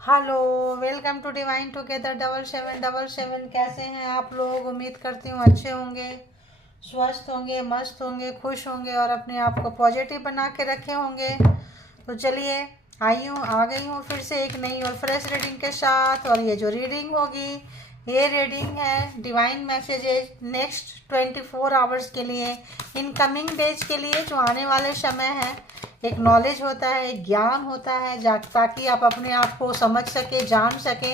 Hello, welcome to divine together 7777। कैसे हैं आप लोग? उम्मीद करती हूँ अच्छे होंगे, स्वस्थ होंगे, मस्त होंगे, खुश होंगे और अपने आप को पॉजिटिव बना के रखे होंगे। तो चलिए, आ गई हूँ फिर से एक नई और फ्रेश रीडिंग के साथ। और ये जो रीडिंग होगी, ये रीडिंग है डिवाइन मैसेजेस नेक्स्ट 24 आवर्स के लिए, इनकमिंग डेज के लिए, जो आने वाले समय है। एक नॉलेज होता है, एक ज्ञान होता है, ताकि आप अपने आप को समझ सके, जान सके।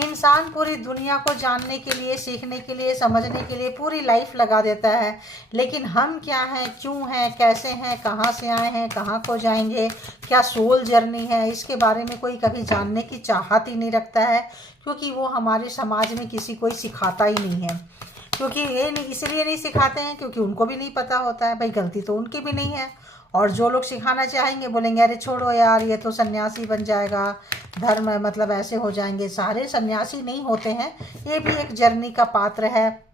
इंसान पूरी दुनिया को जानने के लिए, सीखने के लिए, समझने के लिए पूरी लाइफ लगा देता है। लेकिन हम क्या हैं, क्यों हैं, कैसे हैं, कहाँ से आए हैं, कहाँ को जाएंगे, क्या सोल जर्नी है, इसके बारे में कोई कभी जानने की चाहत ही नहीं रखता है। क्योंकि वो हमारे समाज में किसी कोई सिखाता ही नहीं है। क्योंकि ये नहीं, इसलिए नहीं सिखाते हैं क्योंकि उनको भी नहीं पता होता है। भाई, गलती तो उनकी भी नहीं है। और जो लोग सिखाना चाहेंगे बोलेंगे अरे छोड़ो यार, ये तो सन्यासी बन जाएगा, धर्म मतलब ऐसे हो जाएंगे। सारे सन्यासी नहीं होते हैं, ये भी एक जर्नी का पात्र है,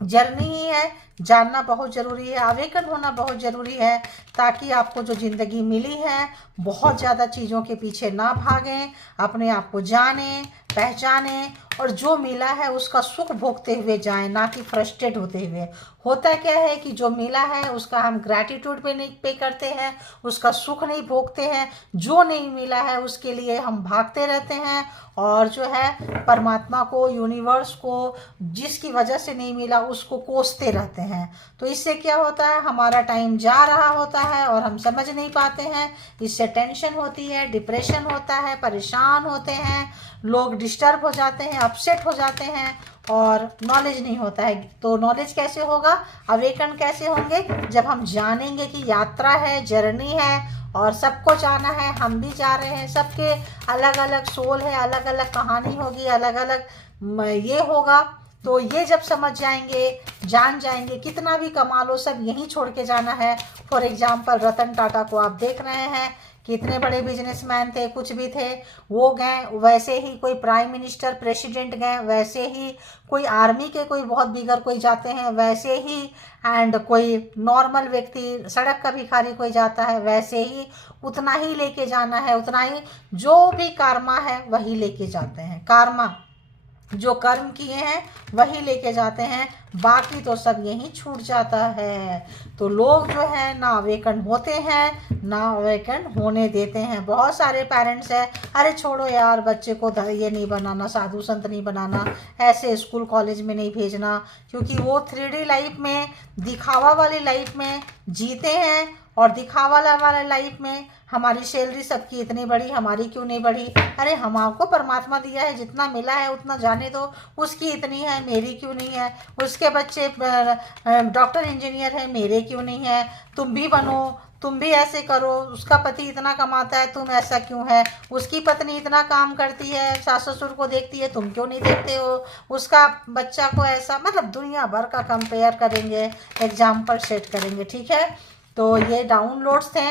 जर्नी ही है। जानना बहुत ज़रूरी है, अवेकन होना बहुत ज़रूरी है, ताकि आपको जो ज़िंदगी मिली है, बहुत ज़्यादा चीज़ों के पीछे ना भागें, अपने आप को जानें, पहचानें, और जो मिला है उसका सुख भोगते हुए जाएं, ना कि फ्रस्ट्रेट होते हुए। होता क्या है कि जो मिला है उसका हम ग्रैटिट्यूड पे नहीं पे करते हैं, उसका सुख नहीं भोगते हैं। जो नहीं मिला है उसके लिए हम भागते रहते हैं, और जो है परमात्मा को, यूनिवर्स को, जिसकी वजह से नहीं मिला उसको कोसते रहते हैं। तो इससे क्या होता है, हमारा टाइम जा रहा होता है और हम समझ नहीं पाते हैं। इससे टेंशन होती है, डिप्रेशन होता है, परेशान होते हैं, लोग डिस्टर्ब हो जाते हैं, अपसेट हो जाते हैं, और नॉलेज नहीं होता है। तो नॉलेज कैसे होगा, अवेकन कैसे होंगे, जब हम जानेंगे कि यात्रा है, जर्नी है, और सबको जाना है, हम भी जा रहे हैं। सबके अलग अलग सोल है, अलग अलग कहानी होगी, अलग अलग ये होगा। तो ये जब समझ जाएंगे, जान जाएंगे, कितना भी कमा लो सब यहीं छोड़ के जाना है। फॉर एग्जाम्पल रतन टाटा को आप देख रहे हैं, कितने बड़े बिजनेसमैन थे, कुछ भी थे, वो गए। वैसे ही कोई प्राइम मिनिस्टर, प्रेसिडेंट गए, वैसे ही कोई आर्मी के कोई बहुत बिगर कोई जाते हैं, वैसे ही एंड कोई नॉर्मल व्यक्ति, सड़क का भिखारी कोई जाता है, वैसे ही उतना ही लेके जाना है, उतना ही जो भी कर्मा है वही लेके जाते हैं। कर्मा जो कर्म किए हैं वही लेके जाते हैं, बाकी तो सब यहीं छूट जाता है। तो लोग जो है ना अवेकन होते हैं, ना अवेकन होने देते हैं। बहुत सारे पेरेंट्स हैं, अरे छोड़ो यार, बच्चे को ये नहीं बनाना, साधु संत नहीं बनाना, ऐसे स्कूल कॉलेज में नहीं भेजना, क्योंकि वो 3D लाइफ में, दिखावा वाली लाइफ में जीते हैं। और दिखावा वाला लाइफ में हमारी सैलरी सबकी इतनी बड़ी, हमारी क्यों नहीं बढ़ी? अरे हम आपको परमात्मा दिया है, जितना मिला है उतना जाने दो। उसकी इतनी है, मेरी क्यों नहीं है? उसके बच्चे डॉक्टर इंजीनियर है, मेरे क्यों नहीं है? तुम भी बनो, तुम भी ऐसे करो। उसका पति इतना कमाता है, तुम ऐसा क्यों है? उसकी पत्नी इतना काम करती है, सास ससुर को देखती है, तुम क्यों नहीं देखते हो? उसका बच्चा को ऐसा, मतलब दुनिया भर का कंपेयर करेंगे, एग्जाम्पल सेट करेंगे। ठीक है, तो ये डाउनलोड्स थे,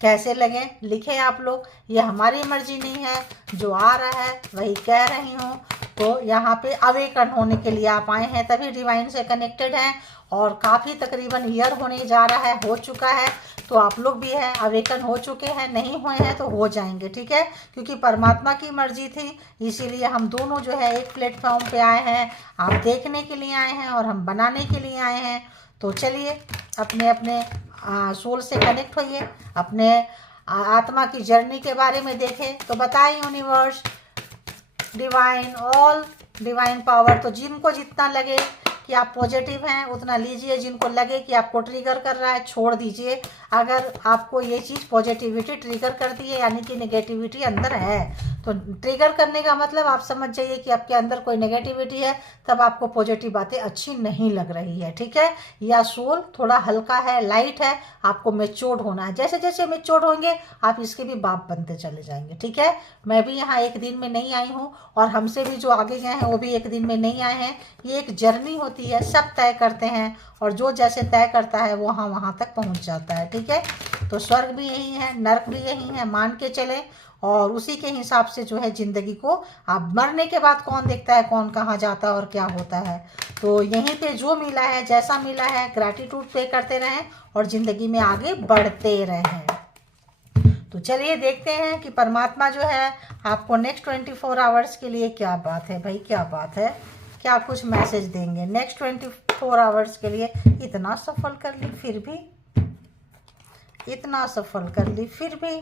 कैसे लगे लिखे आप लोग। ये हमारी मर्जी नहीं है, जो आ रहा है वही कह रही हूँ। तो यहाँ पे अवेकन होने के लिए आप आए हैं, तभी डिवाइन से कनेक्टेड हैं। और काफ़ी तकरीबन ईयर होने जा रहा है, हो चुका है। तो आप लोग भी हैं, अवेकन हो चुके हैं, नहीं हुए हैं तो हो जाएंगे। ठीक है, क्योंकि परमात्मा की मर्जी थी, इसीलिए हम दोनों जो है एक प्लेटफॉर्म पे आए हैं। आप देखने के लिए आए हैं और हम बनाने के लिए आए हैं। तो चलिए, अपने अपने सोल से कनेक्ट होइए, अपने आत्मा की जर्नी के बारे में देखें। तो बताएं universe, divine, all divine power, तो जिनको जितना लगे कि आप पॉजिटिव हैं उतना लीजिए, जिनको लगे कि आपको ट्रिगर कर रहा है छोड़ दीजिए। अगर आपको ये चीज़ पॉजिटिविटी ट्रिगर करती है, यानी कि नेगेटिविटी अंदर है, तो ट्रिगर करने का मतलब आप समझ जाइए कि आपके अंदर कोई नेगेटिविटी है, तब आपको पॉजिटिव बातें अच्छी नहीं लग रही है। ठीक है, या सोल थोड़ा हल्का है, लाइट है, आपको मेच्योर्ड होना है। जैसे जैसे मेच्योर्ड होंगे आप इसके भी बाप बनते चले जाएंगे। ठीक है, मैं भी यहाँ एक दिन में नहीं आई हूँ, और हमसे भी जो आगे गए हैं वो भी एक दिन में नहीं आए हैं। ये एक जर्नी होती है, सब तय करते हैं, और जो जैसे तय करता है वो वहाँ तक पहुँच जाता है। ठीक है, तो स्वर्ग भी यही है, नर्क भी यही है, मान के चले। और उसी के हिसाब से जो है ज़िंदगी को, आप मरने के बाद कौन देखता है कौन कहाँ जाता है और क्या होता है। तो यहीं पे जो मिला है, जैसा मिला है, ग्रैटिट्यूड पे करते रहें और ज़िंदगी में आगे बढ़ते रहें। तो चलिए देखते हैं कि परमात्मा जो है आपको नेक्स्ट 24 आवर्स के लिए क्या बात है भाई, क्या बात है, क्या कुछ मैसेज देंगे नेक्स्ट 24 आवर्स के लिए। इतना सफल कर ली फिर भी, इतना सफल कर ली फिर भी।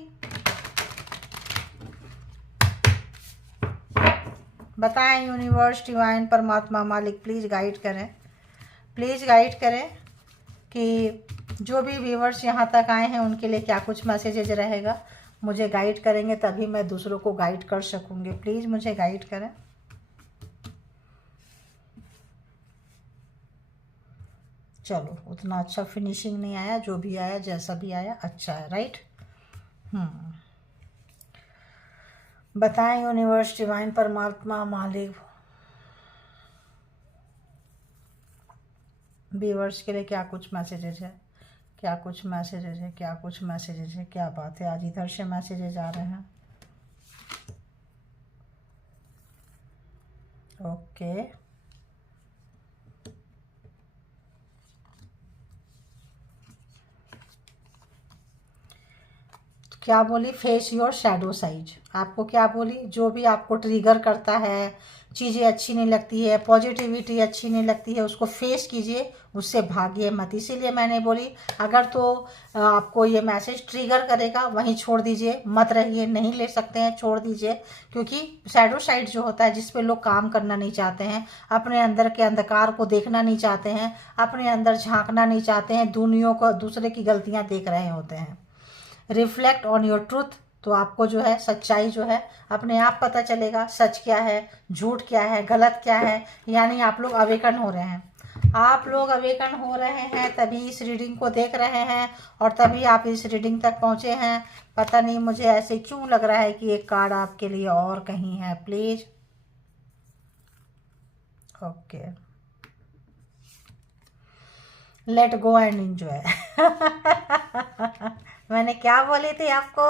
बताएं यूनिवर्स, डिवाइन, परमात्मा, मालिक, प्लीज़ गाइड करें, प्लीज़ गाइड करें कि जो भी व्यूवर्स यहाँ तक आए हैं उनके लिए क्या कुछ मैसेजेज रहेगा। मुझे गाइड करेंगे तभी मैं दूसरों को गाइड कर सकूँगी। प्लीज़ मुझे गाइड करें। चलो, उतना अच्छा फिनिशिंग नहीं आया, जो भी आया जैसा भी आया अच्छा है, राइट। बताएं यूनिवर्स, डिवाइन, परमात्मा, मालिक, व्यूवर्स के लिए क्या कुछ मैसेजेज है, क्या कुछ मैसेजेज है, क्या कुछ मैसेजेज है। क्या बात है, आज इधर से मैसेजेज आ रहे हैं। ओके, क्या बोली, फेस योर शैडो साइड। आपको क्या बोली, जो भी आपको ट्रिगर करता है, चीज़ें अच्छी नहीं लगती है, पॉजिटिविटी अच्छी नहीं लगती है, उसको फेस कीजिए, उससे भागिए मत। इसीलिए मैंने बोली अगर तो आपको ये मैसेज ट्रिगर करेगा वहीं छोड़ दीजिए, मत रहिए, नहीं ले सकते हैं छोड़ दीजिए। क्योंकि शैडो साइड जो होता है जिस पे लोग काम करना नहीं चाहते हैं, अपने अंदर के अंधकार को देखना नहीं चाहते हैं, अपने अंदर झांकना नहीं चाहते हैं, दुनिया को दूसरे की गलतियाँ देख रहे होते हैं। रिफ्लेक्ट ऑन योर ट्रूथ, तो आपको जो है सच्चाई जो है अपने आप पता चलेगा, सच क्या है, झूठ क्या है, गलत क्या है। यानी आप लोग अवेकन हो रहे हैं, आप लोग अवेकन हो रहे हैं, तभी इस रीडिंग को देख रहे हैं और तभी आप इस रीडिंग तक पहुंचे हैं। पता नहीं मुझे ऐसे क्यों लग रहा है कि एक कार्ड आपके लिए और कहीं है। Please, okay, let go and enjoy. मैंने क्या बोली थी आपको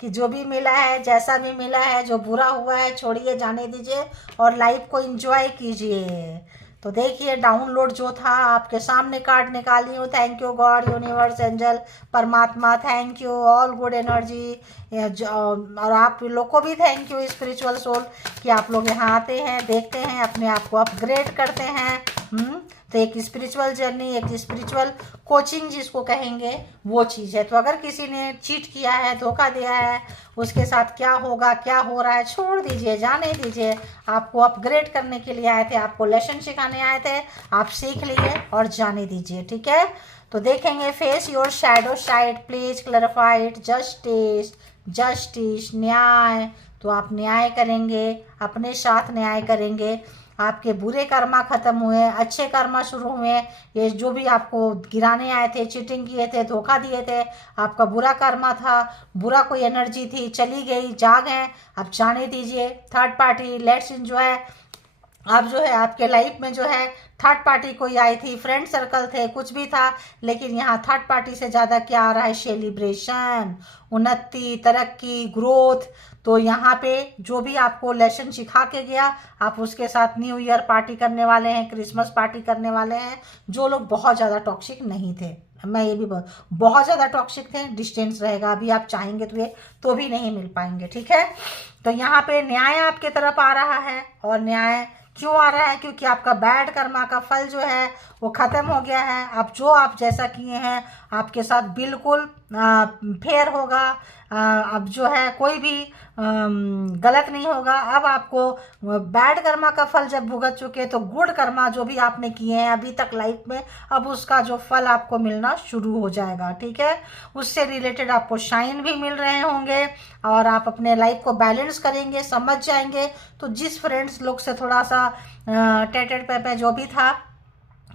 कि जो भी मिला है, जैसा भी मिला है, जो बुरा हुआ है छोड़िए, जाने दीजिए और लाइफ को एंजॉय कीजिए। तो देखिए डाउनलोड जो था आपके सामने कार्ड निकाली हूँ। Thank you God, universe, angel, परमात्मा, thank you all good energy. और आप लोग को भी थैंक यू स्पिरिचुअल सोल कि आप लोग यहाँ आते हैं, देखते हैं, अपने आप को अपग्रेड करते हैं। तो एक स्पिरिचुअल जर्नी, एक स्पिरिचुअल कोचिंग जिसको कहेंगे वो चीज़ है। तो अगर किसी ने चीट किया है, धोखा दिया है, उसके साथ क्या होगा, क्या हो रहा है, छोड़ दीजिए, जाने दीजिए। आपको अपग्रेड करने के लिए आए थे, आपको लेसन सिखाने आए थे, आप सीख लिए और जाने दीजिए, ठीक है। तो देखेंगे face your shadow side, please clarified, justice, justice, न्याय। तो आप न्याय करेंगे, अपने साथ न्याय करेंगे। आपके बुरे कर्मा खत्म हुए, अच्छे कर्मा शुरू हुए। ये जो भी आपको गिराने आए थे, चीटिंग किए थे, धोखा दिए थे, आपका बुरा कर्मा था, बुरा कोई एनर्जी थी, चली गई, जा गए, अब जाने दीजिए। Third party, let's enjoy. अब जो है आपके लाइफ में जो है थर्ड पार्टी कोई आई थी, फ्रेंड सर्कल थे, कुछ भी था, लेकिन यहाँ थर्ड पार्टी से ज़्यादा क्या आ रहा है, सेलिब्रेशन, उन्नति, तरक्की, ग्रोथ। तो यहाँ पे जो भी आपको लेसन सिखा के गया, आप उसके साथ न्यू ईयर पार्टी करने वाले हैं, क्रिसमस पार्टी करने वाले हैं। जो लोग बहुत ज़्यादा टॉक्सिक नहीं थे, मैं ये भी बहुत ज़्यादा टॉक्सिक थे, डिस्टेंस रहेगा। अभी आप चाहेंगे तो ये तो भी नहीं मिल पाएंगे, ठीक है। तो यहाँ पे न्याय आपके तरफ आ रहा है। और न्याय क्यों आ रहा है, क्योंकि आपका बैड कर्मा का फल जो है वो ख़त्म हो गया है। अब जो आप जैसा किए हैं आपके साथ बिल्कुल फेयर होगा। अब जो है कोई भी गलत नहीं होगा। अब आपको बैड कर्मा का फल जब भुगत चुके तो गुड कर्मा जो भी आपने किए हैं अभी तक लाइफ में, अब उसका जो फल आपको मिलना शुरू हो जाएगा, ठीक है। उससे रिलेटेड आपको शाइन भी मिल रहे होंगे और आप अपने लाइफ को बैलेंस करेंगे, समझ जाएंगे। तो जिस फ्रेंड्स लोग से थोड़ा सा टेटेड पे जो भी था,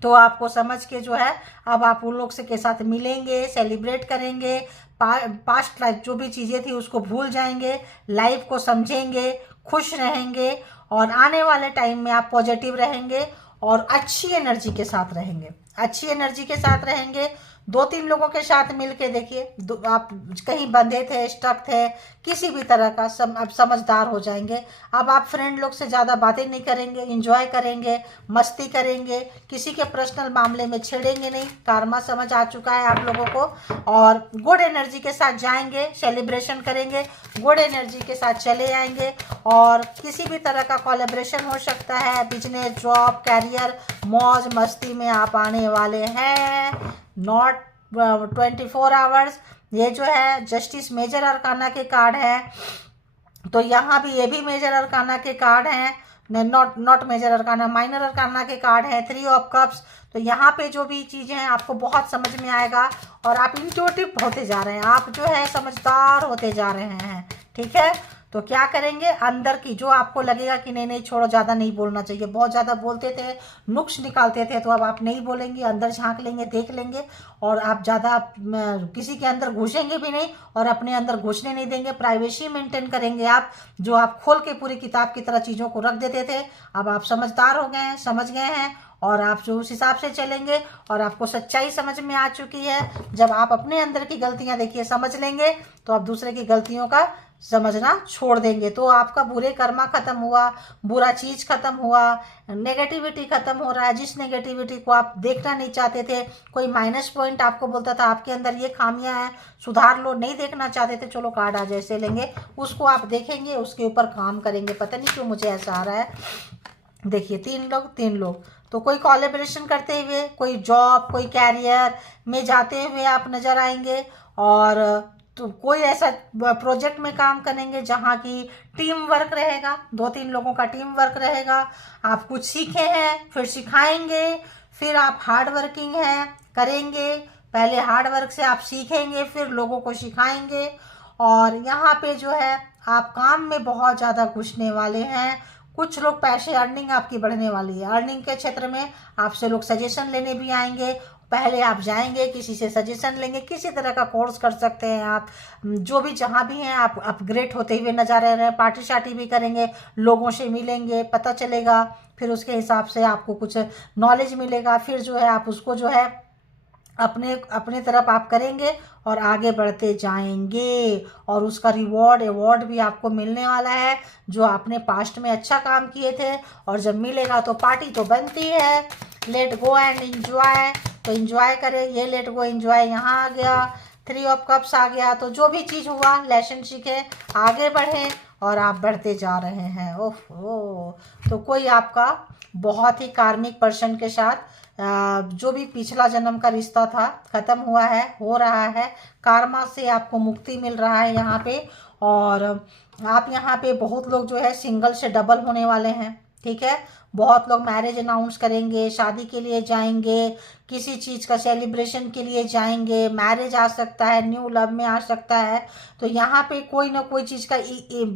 तो आपको समझ के जो है अब आप उन लोग से के साथ मिलेंगे, सेलिब्रेट करेंगे, पास्ट लाइफ जो भी चीज़ें थी उसको भूल जाएंगे, लाइफ को समझेंगे, खुश रहेंगे और आने वाले टाइम में आप पॉजिटिव रहेंगे और अच्छी एनर्जी के साथ रहेंगे, अच्छी एनर्जी के साथ रहेंगे। 2-3 लोगों के साथ मिल के देखिए, आप कहीं बंधे थे, स्टक थे, किसी भी तरह का अब समझदार हो जाएंगे। अब आप फ्रेंड लोग से ज़्यादा बातें नहीं करेंगे, इंजॉय करेंगे, मस्ती करेंगे, किसी के पर्सनल मामले में छेड़ेंगे नहीं। कारमा समझ आ चुका है आप लोगों को, और गुड एनर्जी के साथ जाएंगे, सेलिब्रेशन करेंगे, गुड एनर्जी के साथ चले आएंगे। और किसी भी तरह का कोलैबोरेशन हो सकता है, बिजनेस, जॉब, कैरियर, मौज मस्ती में आप आने वाले हैं। Not 24 hours. ये जो है जस्टिस मेजर अरकाना के कार्ड है, तो यहाँ भी ये भी मेजर अरकाना के कार्ड हैं, not major arcana, minor arcana के कार्ड है। 3 ऑफ कप्स। तो यहाँ पे जो भी चीज़ें हैं आपको बहुत समझ में आएगा, और आप इंट्यूटिव होते जा रहे हैं, आप जो है समझदार होते जा रहे हैं। ठीक है, तो क्या करेंगे, अंदर की जो आपको लगेगा कि नहीं नहीं छोड़ो, ज़्यादा नहीं बोलना चाहिए, बहुत ज़्यादा बोलते थे, नुक्स निकालते थे, तो अब आप नहीं बोलेंगे, अंदर झांक लेंगे, देख लेंगे, और आप ज़्यादा किसी के अंदर घुसेंगे भी नहीं और अपने अंदर घुसने नहीं देंगे। प्राइवेसी मेंटेन करेंगे आप, जो आप खोल के पूरी किताब की तरह चीज़ों को रख देते थे। अब आप समझदार हो गए हैं, समझ गए हैं, और आप जो उस हिसाब से चलेंगे, और आपको सच्चाई समझ में आ चुकी है। जब आप अपने अंदर की गलतियां देखिए समझ लेंगे, तो आप दूसरे की गलतियों का समझना छोड़ देंगे, तो आपका बुरे कर्मा खत्म हुआ, बुरा चीज खत्म हुआ, नेगेटिविटी खत्म हो रहा है। जिस नेगेटिविटी को आप देखना नहीं चाहते थे, कोई माइनस पॉइंट आपको बोलता था आपके अंदर ये खामियां हैं, सुधार लो, नहीं देखना चाहते थे, चलो कार्ड आज ऐसे लेंगे, उसको आप देखेंगे, उसके ऊपर काम करेंगे। पता नहीं क्यों मुझे ऐसा आ रहा है। देखिए 3 लोग, तो कोई कोलैबोरेशन करते हुए, कोई जॉब, कोई कैरियर में जाते हुए आप नजर आएंगे, और तो कोई ऐसा प्रोजेक्ट में काम करेंगे जहाँ की टीम वर्क रहेगा, 2-3 लोगों का टीम वर्क रहेगा। आप कुछ सीखे हैं, फिर सिखाएंगे, फिर आप हार्ड वर्किंग हैं, करेंगे, पहले हार्ड वर्क से आप सीखेंगे, फिर लोगों को सिखाएंगे। और यहाँ पे जो है आप काम में बहुत ज़्यादा घुसने वाले हैं। कुछ लोग पैसे, अर्निंग आपकी बढ़ने वाली है, अर्निंग के क्षेत्र में आपसे लोग सजेशन लेने भी आएंगे। पहले आप जाएंगे, किसी से सजेशन लेंगे, किसी तरह का कोर्स कर सकते हैं आप, जो भी जहाँ भी हैं आप अपग्रेड होते हुए नजर आ रहे हैं। पार्टी शार्टी भी करेंगे, लोगों से मिलेंगे, पता चलेगा, फिर उसके हिसाब से आपको कुछ नॉलेज मिलेगा, फिर जो है आप उसको जो है अपने अपने तरफ आप करेंगे और आगे बढ़ते जाएंगे, और उसका रिवॉर्ड अवार्ड भी आपको मिलने वाला है, जो आपने पास्ट में अच्छा काम किए थे। और जब मिलेगा तो पार्टी तो बनती है। लेट गो एंड एंजॉय, तो एंजॉय करें। ये लेट गो एंजॉय यहाँ आ गया, 3 ऑफ कप्स आ गया। तो जो भी चीज़ हुआ, लेसन सीखे, आगे बढ़ें, और आप बढ़ते जा रहे हैं। ओह, तो कोई आपका बहुत ही कार्मिक पर्सन के साथ जो भी पिछला जन्म का रिश्ता था खत्म हुआ है, हो रहा है, कार्मा से आपको मुक्ति मिल रहा है यहाँ पे। और आप यहाँ पे बहुत लोग जो है सिंगल से डबल होने वाले हैं। ठीक है, बहुत लोग मैरिज अनाउंस करेंगे, शादी के लिए जाएंगे, किसी चीज़ का सेलिब्रेशन के लिए जाएंगे, मैरिज आ सकता है, न्यू लव में आ सकता है। तो यहाँ पे कोई ना कोई चीज़ का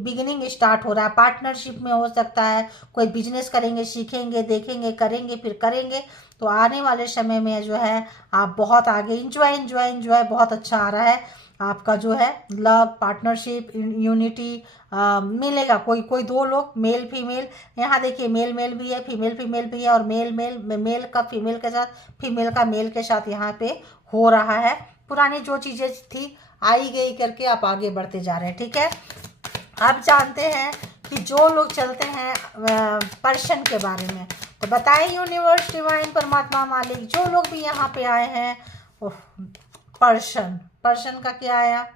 बिगिनिंग स्टार्ट हो रहा है, पार्टनरशिप में हो सकता है, कोई बिजनेस करेंगे, सीखेंगे, देखेंगे, करेंगे, फिर करेंगे। तो आने वाले समय में जो है आप बहुत आगे, इंजॉय इंजॉय इंजॉय बहुत अच्छा आ रहा है आपका, जो है लव, पार्टनरशिप, यूनिटी मिलेगा। कोई 2 लोग, मेल फीमेल, यहाँ देखिए मेल मेल भी है, फीमेल फीमेल भी है, और मेल का फीमेल के साथ, फीमेल का मेल के साथ यहाँ पे हो रहा है। पुरानी जो चीज़ें थी आई गई करके आप आगे बढ़ते जा रहे हैं। ठीक है, आप जानते हैं कि जो लोग चलते हैं पर्सन के बारे में, तो बताएं यूनिवर्स, डिवाइन, परमात्मा, मालिक, जो लोग भी यहाँ पे आए हैं, पर्सन का क्या आया,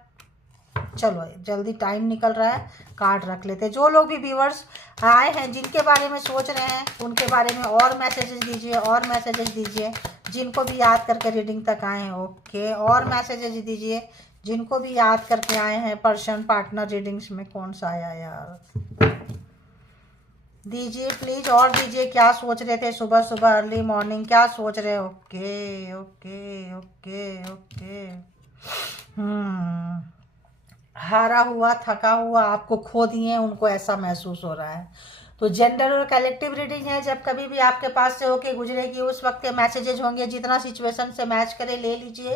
चलो जल्दी टाइम निकल रहा है, कार्ड रख लेते हैं। जो लोग भी व्यूअर्स आए हैं, जिनके बारे में सोच रहे हैं, उनके बारे में और मैसेजेस दीजिए, और मैसेजेस दीजिए। जिनको भी याद करके रीडिंग तक आए हैं, ओके, और मैसेजेस दीजिए। जिनको भी याद करके आए हैं, पर्सन, पार्टनर रीडिंग्स में कौन सा आया यार, दीजिए प्लीज, और दीजिए। क्या सोच रहे थे सुबह सुबह, अर्ली मॉर्निंग, क्या सोच रहे? ओके ओके ओके ओके, हारा हुआ, थका हुआ, आपको खो दिए, उनको ऐसा महसूस हो रहा है। तो जेंडर और कलेक्टिव रीडिंग है। जब कभी भी आपके पास से होके गुजरेगी, उस वक्त के मैसेजेज होंगे, जितना सिचुएशन से मैच करे ले लीजिए,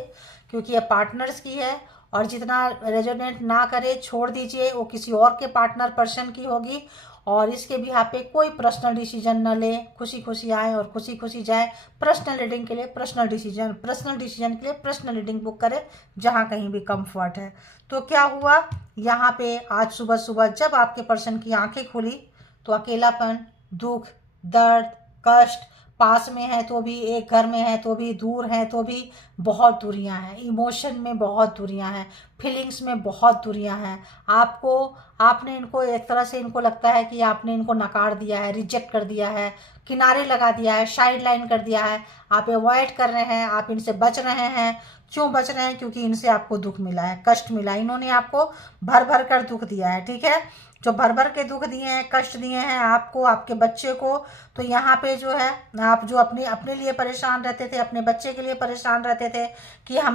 क्योंकि ये पार्टनर्स की है। और जितना रेजोनेट ना करे छोड़ दीजिए, वो किसी और के पार्टनर पर्सन की होगी। और इसके भी यहाँ पे कोई पर्सनल डिसीजन न ले, खुशी खुशी आए और खुशी खुशी जाए। पर्सनल रीडिंग के लिए पर्सनल डिसीजन के लिए पर्सनल रीडिंग बुक करें जहाँ कहीं भी कंफर्ट है। तो क्या हुआ यहाँ पे, आज सुबह सुबह जब आपके पर्सन की आंखें खुली तो अकेलापन, दुख, दर्द, कष्ट, पास में है तो भी, एक घर में है तो भी, दूर है तो भी, बहुत दूरियां हैं। इमोशन में बहुत दूरियां हैं, फीलिंग्स में बहुत दूरियां हैं। आपने इनको एक तरह से, इनको लगता है कि आपने इनको नकार दिया है, रिजेक्ट कर दिया है, किनारे लगा दिया है, साइड लाइन कर दिया है। आप अवॉइड कर रहे हैं, आप इनसे बच रहे हैं। क्यों बच रहे हैं? क्योंकि इनसे आपको दुख मिला है, कष्ट मिला है। इन्होंने आपको भर भर कर दुख दिया है, ठीक है। जो भर भर के दुख दिए हैं, कष्ट दिए हैं आपको, आपके बच्चे को। तो यहाँ पे जो है, आप जो अपने लिए परेशान रहते थे, अपने बच्चे के लिए परेशान रहते थे कि हम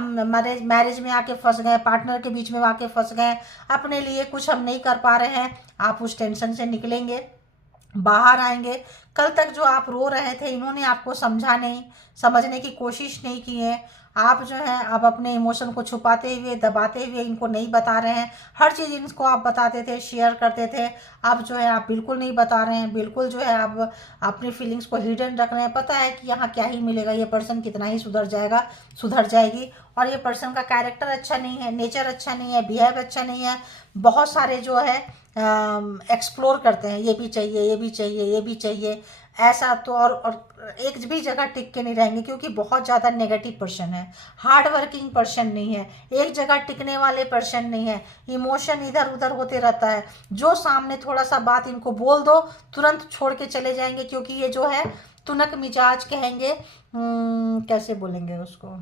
मैरिज में आके फंस गए, पार्टनर के बीच में आके फंस गए, अपने लिए कुछ हम नहीं कर पा रहे हैं। आप उस टेंशन से निकलेंगे, बाहर आएंगे। कल तक जो आप रो रहे थे, इन्होंने आपको समझा नहीं, समझने की कोशिश नहीं की है। आप जो है अब अपने इमोशन को छुपाते हुए, दबाते हुए इनको नहीं बता रहे हैं। हर चीज़ इनको आप बताते थे, शेयर करते थे। अब जो है आप बिल्कुल नहीं बता रहे हैं, बिल्कुल जो है आप अपनी फीलिंग्स को हिडन रख रहे हैं। पता है कि यहाँ क्या ही मिलेगा, ये पर्सन कितना ही सुधर जाएगा, सुधर जाएगी। और ये पर्सन का कैरेक्टर अच्छा नहीं है, नेचर अच्छा नहीं है, बिहेव अच्छा नहीं है। बहुत सारे जो है एक्सप्लोर करते हैं, ये भी चाहिए, ये भी चाहिए, ये भी चाहिए, ऐसा। तो और एक भी जगह टिक के नहीं रहेंगे क्योंकि बहुत ज़्यादा नेगेटिव पर्सन है, हार्ड वर्किंग पर्सन नहीं है, एक जगह टिकने वाले पर्सन नहीं है। इमोशन इधर उधर होते रहता है। जो सामने थोड़ा सा बात इनको बोल दो, तुरंत छोड़ के चले जाएंगे क्योंकि ये जो है तुनक मिजाज कहेंगे, कैसे बोलेंगे उसको,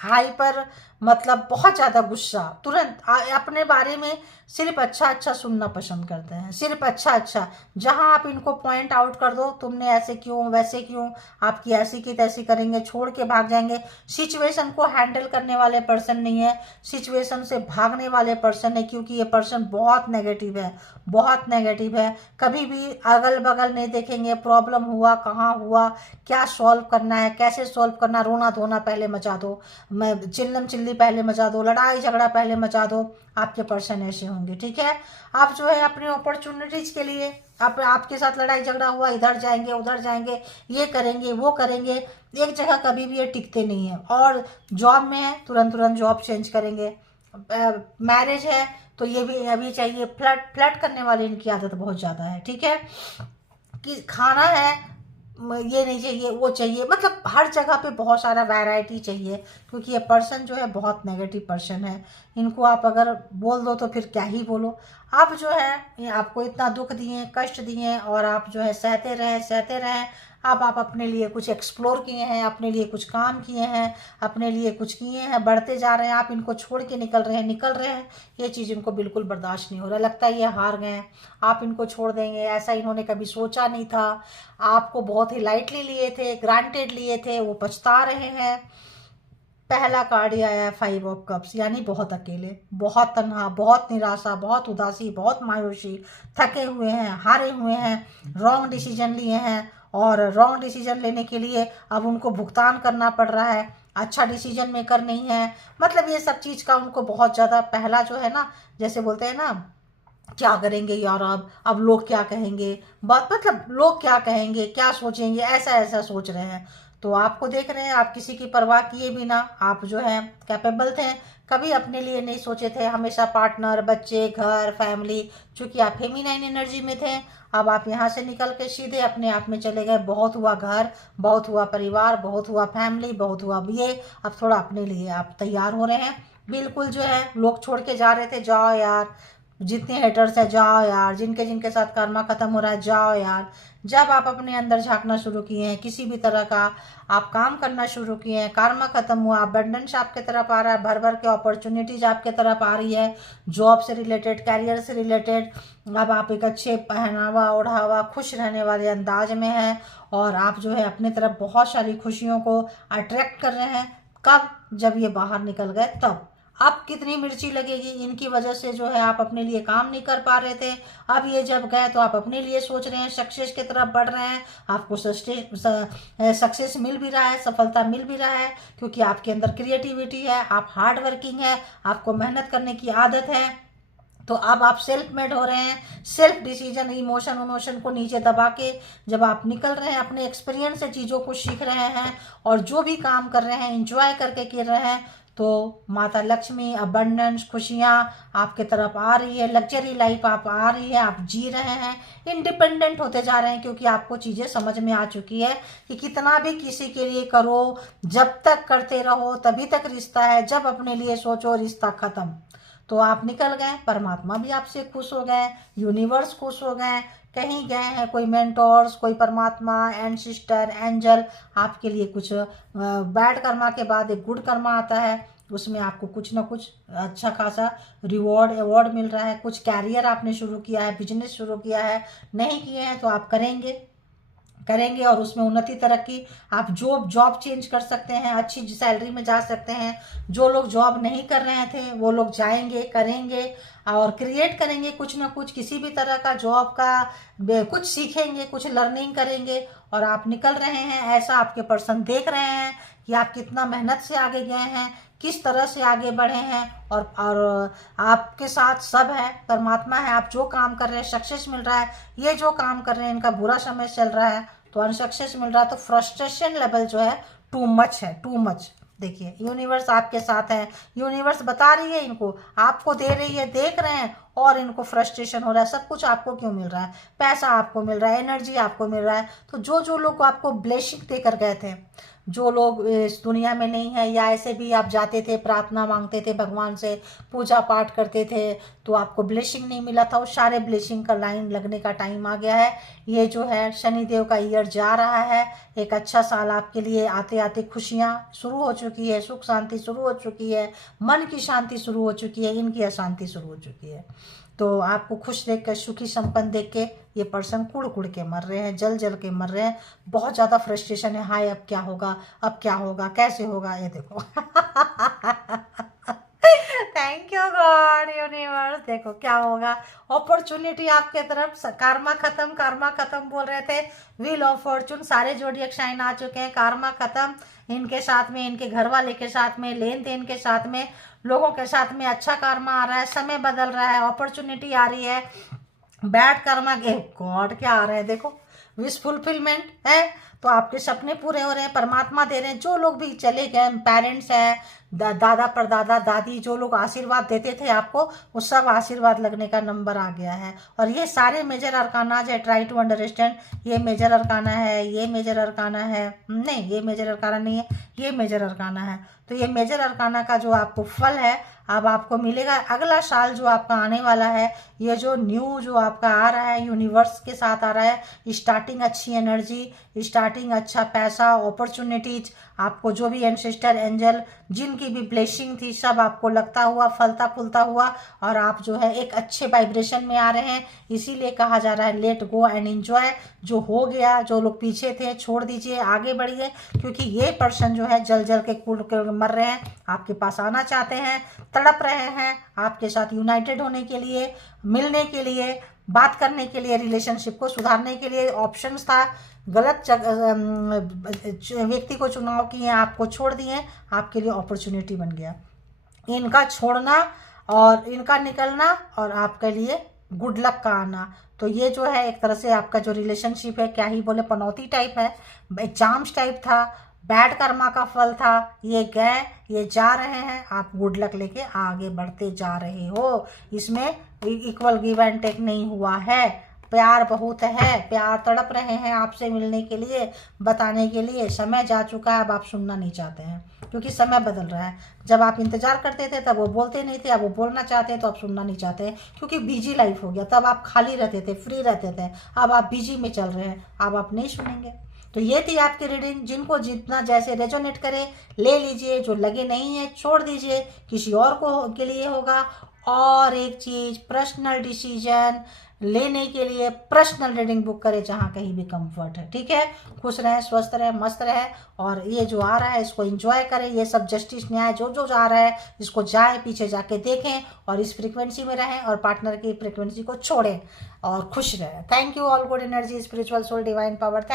हाइपर, मतलब बहुत ज़्यादा गुस्सा। तुरंत अपने बारे में सिर्फ अच्छा अच्छा सुनना पसंद करते हैं, सिर्फ अच्छा अच्छा। जहां आप इनको पॉइंट आउट कर दो, तुमने ऐसे क्यों, वैसे क्यों, आपकी ऐसी की तैसी करेंगे, छोड़ के भाग जाएंगे। सिचुएशन को हैंडल करने वाले पर्सन नहीं है, सिचुएशन से भागने वाले पर्सन है। क्योंकि ये पर्सन बहुत नेगेटिव है, बहुत नेगेटिव है। कभी भी अगल बगल नहीं देखेंगे, प्रॉब्लम हुआ, कहाँ हुआ, क्या सॉल्व करना है, कैसे सॉल्व करना, रोना धोना पहले मचा दो, चिल्लम चिल्ली पहले मचा दो, लड़ाई झगड़ा पहले मचा दो। आपके पर्सन ऐसे होंगे, ठीक है। आप जो है अपनी अपॉर्चुनिटीज के लिए, आपके साथ लड़ाई झगड़ा हुआ, इधर जाएंगे उधर जाएंगे, ये करेंगे वो करेंगे, एक जगह कभी भी ये टिकते नहीं है। और जॉब में है, तुरंत तुरंत जॉब चेंज करेंगे। मैरिज है तो ये भी अभी चाहिए। फ्लर्ट करने वाली इनकी आदत बहुत ज़्यादा है, ठीक है। कि खाना है, ये नहीं चाहिए, वो चाहिए, मतलब हर जगह पे बहुत सारा वैरायटी चाहिए। क्योंकि ये पर्सन जो है बहुत नेगेटिव पर्सन है। इनको आप अगर बोल दो तो फिर क्या ही बोलो। आप जो है, ये आपको इतना दुख दिए, कष्ट दिए, और आप जो है सहते रहें। अब आप अपने लिए कुछ एक्सप्लोर किए हैं, अपने लिए कुछ काम किए हैं, अपने लिए कुछ किए हैं, बढ़ते जा रहे हैं। आप इनको छोड़ के निकल रहे हैं। ये चीज़ इनको बिल्कुल बर्दाश्त नहीं हो रहा, लगता है ये हार गए हैं, आप इनको छोड़ देंगे, ऐसा इन्होंने कभी सोचा नहीं था। आपको बहुत ही लाइटली लिए थे, ग्रांटेड लिए थे, वो पछता रहे हैं। पहला कार्ड ही आया है 5 ऑफ कप्स, यानी बहुत अकेले, बहुत तन्हा, बहुत निराशा, बहुत उदासी, बहुत मायूसी, थके हुए हैं, हारे हुए हैं, रॉन्ग डिसीजन लिए हैं। और रॉन्ग डिसीजन लेने के लिए अब उनको भुगतान करना पड़ रहा है, अच्छा डिसीजन मेकर नहीं है। मतलब ये सब चीज़ का उनको बहुत ज़्यादा, पहला जो है ना, जैसे बोलते हैं ना, क्या करेंगे यार, अब लोग क्या कहेंगे, बात मतलब लोग क्या कहेंगे, क्या सोचेंगे, ऐसा ऐसा सोच रहे हैं। तो आपको देख रहे हैं, आप किसी की परवाह किए बिना आप जो है कैपेबल थे। कभी अपने लिए नहीं सोचे थे, हमेशा पार्टनर, बच्चे, घर, फैमिली। चूंकि आप फेमिनाइन एनर्जी में थे, अब आप यहाँ से निकल के सीधे अपने आप में चले गए। बहुत हुआ घर, बहुत हुआ परिवार, बहुत हुआ फैमिली, बहुत हुआ ये। अब थोड़ा अपने लिए आप तैयार हो रहे हैं। बिल्कुल जो है, लोग छोड़ के जा रहे थे, जाओ यार, जितने हेटर्स है जाओ यार, जिनके जिनके साथ कर्मा खत्म हो रहा है जाओ यार। जब आप अपने अंदर झांकना शुरू किए हैं, किसी भी तरह का आप काम करना शुरू किए हैं, कर्मा खत्म हुआ, अबंडेंस आपके तरफ आ रहा है, भर भर के अपॉर्चुनिटीज आपके तरफ आ रही है, जॉब से रिलेटेड, कैरियर से रिलेटेड। अब आप एक अच्छे पहनावा ओढ़ावा, खुश रहने वाले अंदाज में हैं, और आप जो है अपने तरफ बहुत सारी खुशियों को अट्रैक्ट कर रहे हैं। कब? जब ये बाहर निकल गए तब। अब कितनी मिर्ची लगेगी, इनकी वजह से जो है आप अपने लिए काम नहीं कर पा रहे थे। अब ये जब गए तो आप अपने लिए सोच रहे हैं, सक्सेस की तरफ बढ़ रहे हैं, आपको सक्सेस मिल भी रहा है, सफलता मिल भी रहा है। क्योंकि आपके अंदर क्रिएटिविटी है, आप हार्ड वर्किंग है, आपको मेहनत करने की आदत है। तो अब आप सेल्फ मेड हो रहे हैं, सेल्फ डिसीजन, इमोशन को नीचे दबा के जब आप निकल रहे हैं, अपने एक्सपीरियंस से चीज़ों को सीख रहे हैं और जो भी काम कर रहे हैं इंजॉय करके कर रहे हैं, तो माता लक्ष्मी, अबंडेंस, खुशियाँ आपके तरफ आ रही है, लग्जरी लाइफ आप आ रही है, आप जी रहे हैं, इंडिपेंडेंट होते जा रहे हैं, क्योंकि आपको चीज़ें समझ में आ चुकी है कि कितना भी किसी के लिए करो, जब तक करते रहो तभी तक रिश्ता है, जब अपने लिए सोचो रिश्ता खत्म। तो आप निकल गए, परमात्मा भी आपसे खुश हो गए, यूनिवर्स खुश हो गए, कहीं गए हैं कोई मेंटोर्स, कोई परमात्मा, एंसिस्टर, एंजल आपके लिए कुछ बैड कर्मा के बाद एक गुड कर्मा आता है, उसमें आपको कुछ ना कुछ अच्छा खासा रिवॉर्ड अवार्ड मिल रहा है। कुछ कैरियर आपने शुरू किया है, बिजनेस शुरू किया है, नहीं किए हैं तो आप करेंगे और उसमें उन्नति तरक्की, आप जॉब चेंज कर सकते हैं, अच्छी सैलरी में जा सकते हैं। जो लोग जॉब नहीं कर रहे थे वो लोग जाएंगे, करेंगे और क्रिएट करेंगे कुछ ना कुछ, किसी भी तरह का जॉब का कुछ सीखेंगे, कुछ लर्निंग करेंगे और आप निकल रहे हैं। ऐसा आपके पर्सन देख रहे हैं कि आप कितना मेहनत से आगे गए हैं, किस तरह से आगे बढ़े हैं और आपके साथ सब है, परमात्मा है। आप जो काम कर रहे हैं सक्सेस मिल रहा है, ये जो काम कर रहे हैं इनका बुरा समय चल रहा है तो अनसक्सेस मिल रहा है, तो फ्रस्ट्रेशन लेवल जो है टू मच है, टू मच। देखिए यूनिवर्स आपके साथ है, यूनिवर्स बता रही है इनको, आपको दे रही है, देख रहे हैं और इनको फ्रस्ट्रेशन हो रहा है। सब कुछ आपको क्यों मिल रहा है? पैसा आपको मिल रहा है, एनर्जी आपको मिल रहा है, तो जो लोग आपको ब्लेसिंग देकर गए थे, जो लोग इस दुनिया में नहीं है या ऐसे भी आप जाते थे, प्रार्थना मांगते थे भगवान से, पूजा पाठ करते थे तो आपको ब्लेसिंग नहीं मिला था, वो सारे ब्लेसिंग का लाइन लगने का टाइम आ गया है। ये जो है शनिदेव का ईयर जा रहा है, एक अच्छा साल आपके लिए आते आते खुशियाँ शुरू हो चुकी है, सुख शांति शुरू हो चुकी है, मन की शांति शुरू हो चुकी है, इनकी अशांति शुरू हो चुकी है। तो आपको खुश देख कर, सुखी संपन्न देख के ये पर्सन कुड़ कुड़ के मर रहे हैं, जल जल के मर रहे हैं, बहुत ज़्यादा फ्रस्ट्रेशन है। हाय अब क्या होगा, अब क्या होगा, कैसे होगा, ये देखो। थैंक यू गॉड, यूनिवर्स, देखो क्या होगा। अपॉर्चुनिटी आपके तरफ, कारमा खत्म बोल रहे थे, व्हील ऑफ फॉर्चून, सारे जोडियक साइन आ चुके हैं, कारमा खत्म, इनके साथ में, इनके घर वाले के साथ में, लेन देन के साथ में, लोगों के साथ में अच्छा कर्मा आ रहा है, समय बदल रहा है, अपॉर्चुनिटी आ रही है। बैड कर्मा के गॉड क्या आ रहे हैं, देखो विश फुलफिलमेंट है, तो आपके सपने पूरे हो रहे हैं, परमात्मा दे रहे हैं। जो लोग भी चले गए, पेरेंट्स हैं, दादा परदादा दादी, जो लोग आशीर्वाद देते थे आपको, वो सब आशीर्वाद लगने का नंबर आ गया है। और ये सारे मेजर अरकाना है, ट्राई टू अंडरस्टैंड, ये मेजर अरकाना है, ये मेजर अरकाना है, नहीं ये मेजर अरकाना नहीं है, ये मेजर अरकाना है। तो ये मेजर अरकाना का जो आपको फल है अब आपको मिलेगा। अगला साल जो आपका आने वाला है, ये जो न्यू जो आपका आ रहा है, यूनिवर्स के साथ आ रहा है, स्टार्टिंग अच्छी एनर्जी, स्टार्टिंग अच्छा पैसा, अपॉर्चुनिटीज, आपको जो भी एंसेस्टर एंजल जिनकी भी ब्लेसिंग थी सब आपको लगता हुआ, फलता फूलता हुआ, और आप जो है एक अच्छे वाइब्रेशन में आ रहे हैं। इसीलिए कहा जा रहा है लेट गो एंड एंजॉय। जो हो गया, जो लोग पीछे थे छोड़ दीजिए, आगे बढ़िए, क्योंकि ये पर्सन जो है जल जल के कुल के मर रहे हैं, आपके पास आना चाहते हैं, तड़प रहे हैं आपके साथ यूनाइटेड होने के लिए, मिलने के लिए, बात करने के लिए, रिलेशनशिप को सुधारने के लिए। ऑप्शंस था, गलत व्यक्ति को चुनाव किए, आपको छोड़ दिए, आपके लिए अपॉर्चुनिटी बन गया। इनका छोड़ना और इनका निकलना और आपके लिए गुड लक का आना, तो ये जो है एक तरह से आपका जो रिलेशनशिप है, क्या ही बोले, पनौती टाइप है, एग्जाम्स टाइप था, बैड कर्मा का फल था। ये गए, ये जा रहे हैं, आप गुड लक लेके आगे बढ़ते जा रहे हो। इसमें इक्वल गिव एंड टेक नहीं हुआ है, प्यार बहुत है, प्यार तड़प रहे हैं आपसे मिलने के लिए, बताने के लिए। समय जा चुका है, अब आप सुनना नहीं चाहते हैं, क्योंकि समय बदल रहा है। जब आप इंतजार करते थे तब वो बोलते नहीं थे, अब वो बोलना चाहते हैं तो आप सुनना नहीं चाहते हैं, क्योंकि बिजी लाइफ हो गया। तब आप खाली रहते थे, फ्री रहते थे, अब आप बिजी में चल रहे हैं, अब आप नहीं सुनेंगे। तो ये थी आपकी रीडिंग, जिनको जितना जैसे रेजोनेट करे ले लीजिए, जो लगे नहीं है छोड़ दीजिए, किसी और को के लिए होगा। और एक चीज़, पर्सनल डिसीजन लेने के लिए पर्सनल रीडिंग बुक करें, जहाँ कहीं भी कंफर्ट है, ठीक है। खुश रहें, स्वस्थ रहें, मस्त रहें, और ये जो आ रहा है इसको एंजॉय करें। ये सब जस्टिस न्याय जो आ रहा है इसको जाए पीछे जाके देखें, और इस फ्रीक्वेंसी में रहें, और पार्टनर की फ्रीक्वेंसी को छोड़ें और खुश रहें। Thank you all, good energy, spiritual soul, divine power.